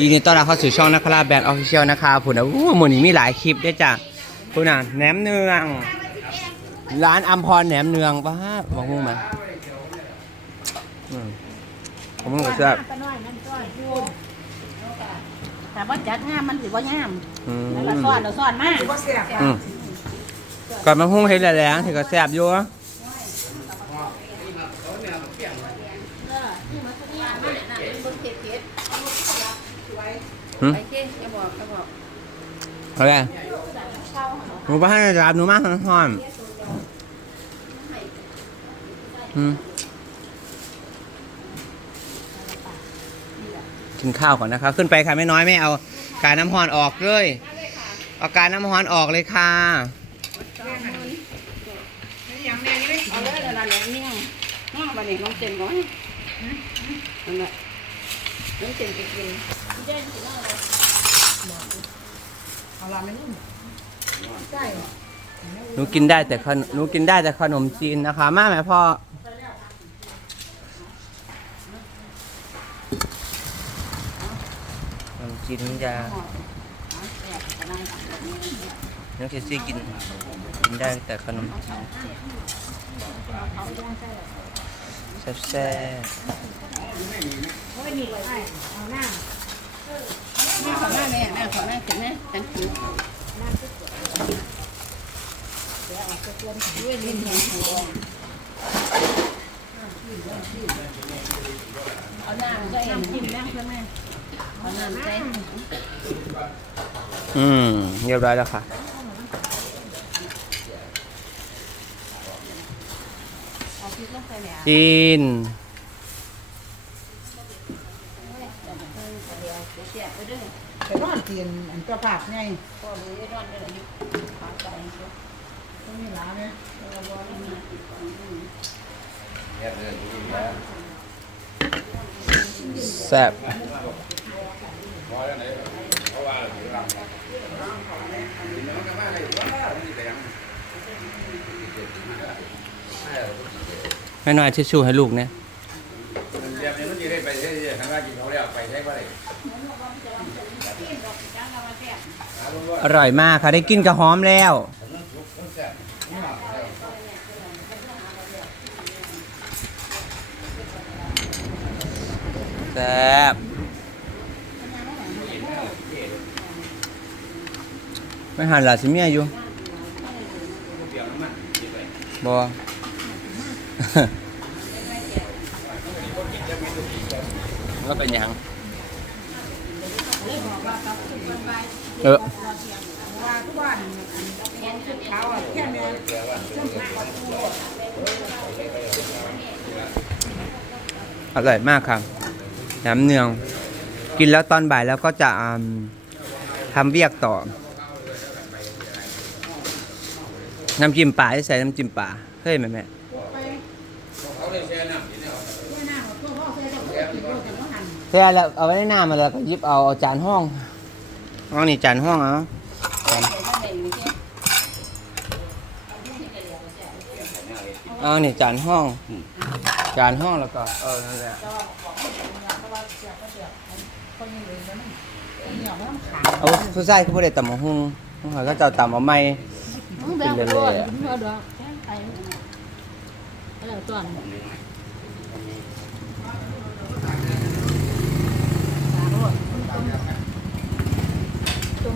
ยินดีต้อนรับเข้าสู่ช่องนักคราแบรนด์ออฟฟิเชียลนะคะผุนอะอู้หมือนี้มีหลายคลิปด้วยจ้ะผุนอะแหนมเนือง ร้านอัมพรแหนมเนืองป้าบอกมึงมาอืมผมมึงก็เชื่อปลาน้อยนั่นก้อยพูดแต่ว่าจัดงามมันถือว่างามอืมแล้วก็ซ่อนเราซ่อนมาก อืมก่อนมาหุ้งเห็ดแหลงๆที่ก็แซ่บอยู่ หืมไปเจ๊จะบอกจะบอกเอาเลยหนูไปให้รับหนูมาห้อนอืมกินข้าวก่อนนะคะขึ้นไปค่ะไม่น้อยไม่เอาการน้ำหอนออกเลยเอาการน้ำหอนออกเลยค่ะ เอาเลยแล้วนั่นแหละเนี่ยน้องมาเนี่ยน้องเจนก่อนนั่นแหละน้องเจนไปกิน หนูกินได้แต่ขนหนูกินได้แต่ขนมจีนนะคะมาไหมพ่อขนมจีนมันจะน้องเคซี่กินกินได้แต่ขนมจีนแซ่บ แม่ขอแม่แม่แม่ขอแม่ถึงแม่จันทร์ด้วยลิ้นหัวหัวเอาน้ำใส่น้ำจิ้มน้ำเพื่อแม่เอาน้ำใส่ๆอืมเรียบร้อยแล้วค่ะเอาพริกลงไปเนี่ยจีน เสียบไปด้วย เทียนอันตัวผักไงพ่อมือร้อนเลยขาใส่ต้องมีหลาไหมแซ่บไม่น้อยทิชชู่ให้ลูกเนี่ยกไปใช้ก็ได้ อร่อยมากค่ะได้กินกระหอมแล้ว แซ่บไม่หันหลาสิเมียอยู่บอก็เป็นยัง เอออร่อยมากครับน้ำเนือง กินแล้วตอนบ่ายแล้วก็จะทำเวียกต่อ น้ำจิ้มปลาใส่น้ำจิ้มปลาเคยไหมแม่แช่แช่แล้วเอาไว้ในน้ำมาแล้วก็ยิบเอาเอาจานห้อง เอานี่จานห้องเอาเอานี่จานห้อง จานห้องแล้วก็ เออ นั่นแหละเอาผู้ชายเขาไม่ได้ตำมะฮุ่งเขาก็จะตำเอาไม้กินเลยเลยอะ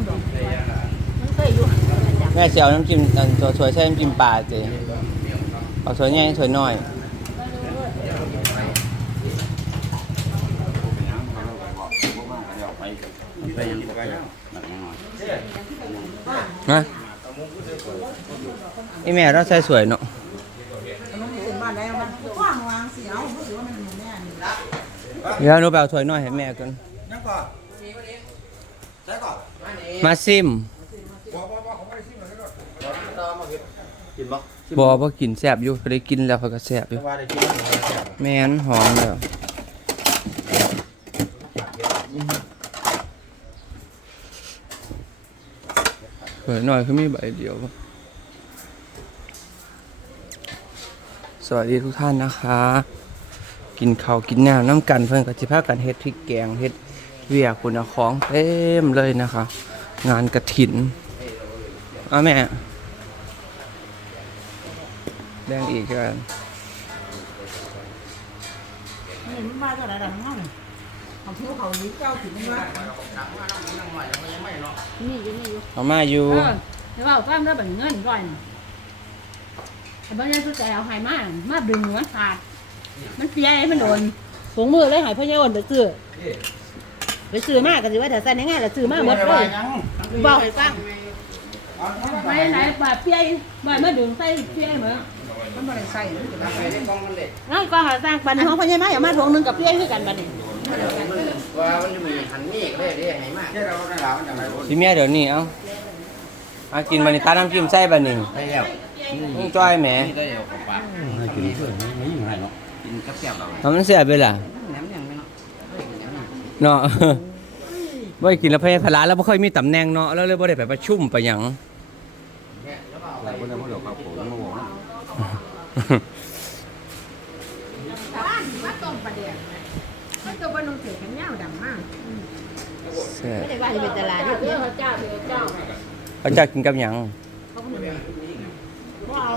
เดี๋ยวไปแล้วตอนมันเคยอยู่แม่เสียวน้ำจิ้มอันตัวสวยใช้น้ำจิ้มปลาสิเอาสวยใหญ่สวยน้อยไปยังไปยังหนักหน่อยนะนี่แม่เราใส่สวยเนาะมันเป็นบ้านใดมันกว้างวางเสียวรู้สึกว่ามันหมุนแน่นี่เดี๋ยวหนูไปเอาสวยน้อยให้แม่กัน ยังก่อนใช่ก่อน มาซิมบอกบอกบอกเขาไม่ได้ซิมเลยก็กินบ่บอบ่กินแซ่บอยู่ก็ได้กินแล้วเขาก็แซ่บอยู่ว่าได้กินแล้วแม่นหอมแล้วสวยน้อยคือมีใบเดียวสวัสดีทุกท่านนะคะ กินข้าวกินน้ำน้ำกันเพื่อนก็สิพากันเฮ็ดพริกแกงเฮ็ดเวียกคุณเอาของเต็มเลยนะคะ งานกระถินเอ้าแม่ แดงอีกกันนี่มันมาเท่าไหร่ดังมั่งของผิวเขาหรือเก้าถึงมันว่านี่อยู่นี่อยู่เอามาอยู่เออเดี๋ยวเอาฟังแล้วแบบเงินก่อนแต่พ่อยังสุดใจเอาใหายมามาดึงมันขาด มันเสียให้มันโดนถุงมือเลยใหายพ่อยังอ่อนไปซื้อ ไปซื้อมากก็สิว่าแต่ใส่ในงานแล้วซื้อมาหมดเลยบอกให้ฟังไปไหนบาดเปี้ยบาดมาดึงใส่เปี้ยเหมือนมันบ่ได้ใส่เลยเดี๋ยวนะนั่นก็หาสร้างปันของพ่อยังมาอย่ามาถุงหนึงกับเปี้ยคือกันบัดนี้ว่ามันมีหันมีก็ได้ได้ให้มากเจ้าเราได้หลาวจังไรบ่พี่เมียเดี๋ยวนี้เอ้าเอากินบันนี้ตาน้ำจิ้มใส่บันนี้ได้แล้วมึงจ้อยแหมนี่ก็เดี๋ยวกับปากกินเพื่อนไม่ยิ่งไรเนาะกินกับแซ่บเราทำมันเสียไปล่ะแหนมยังไม่ เนาะเนาะบ่ได้กินแล้วพยาพลาแล้วบ่ค่อยมีตำแหน่งเนาะแล้วเลยบ่ได้ไปประชุมไปหยังเราบ่ได้บ่ได้ครับผมมาบอกนะบ้านมาต้มปลาเดียกมันตัวบนนงเสือกันยาวดำมากแซ่บไม่ได้ว่าจะเป็นตลาดเดี๋ยวเจ้าเดี๋ยวเจ้าเขาจะกินกับหยังว่าเอา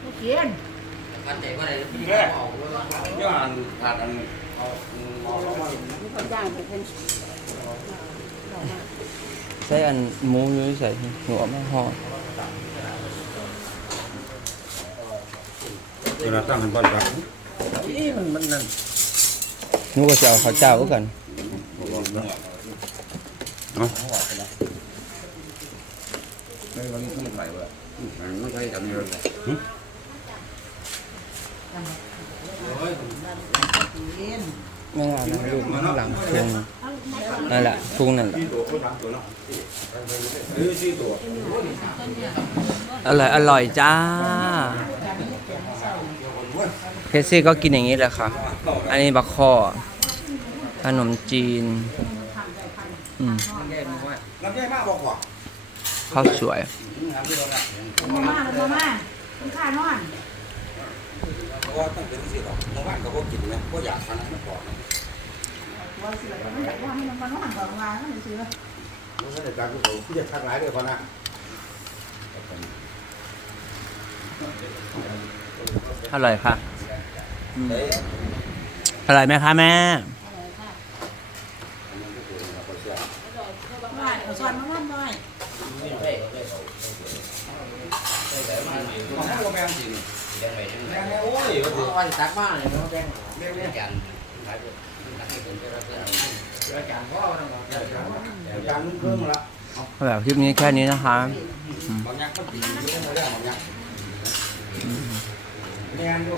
ไม่เขียน กันใจว่าอะไรแม่ย้อนขาดอันเอาเอาลงมาคนจ้างเป็นใส่อันหมูอยู่ใส่หนูเอามาห่อเวลาตั้งกันบ่อยครับนี่มันมันนั่นหนูก็จะเอาข้าวเจ้ากันไม่ว่ามีที่ไปว่าไม่ใช่ทำนี่เลยเขีย นไม่งานนะลูกข้างหลังทุงนั่นแหละทุงนั่นแหละอร่อยอร่อยจ้าเคซี่ก็กินอย่างนี้แหละค่ะ อันนี้บักคอขนมจีนอืมข้าวสวยมามามามาคุณค่านอน เพราะว่าต้องเป็นสี่ดอกเมื่อวานก็บ่กินนะก็อยากทานมันก่อนว่าสิมันอยากว่าให้มันมานอนก่อนมาให้มันซื้อมันก็ได้การกูเขาที่จะทักหลายเด้อพอนะอร่อยค่ะอร่อยไหมคะแม่ ว่าเอาซอนมานอนหน่อย ของให้บ่แม่นสิแม่นโอ้ย อยตักมาเลยมันแดงเรียกเรียกกันหลายคนตักให้เป็นเพื่อนเพื่อนรายการพ่อนะบอกรายการว่าการมึงแบบคลิปนี้แค่นี้นะคะบางอย่างก็ดีอยู่แล้วบางอย่างแม่นอยู่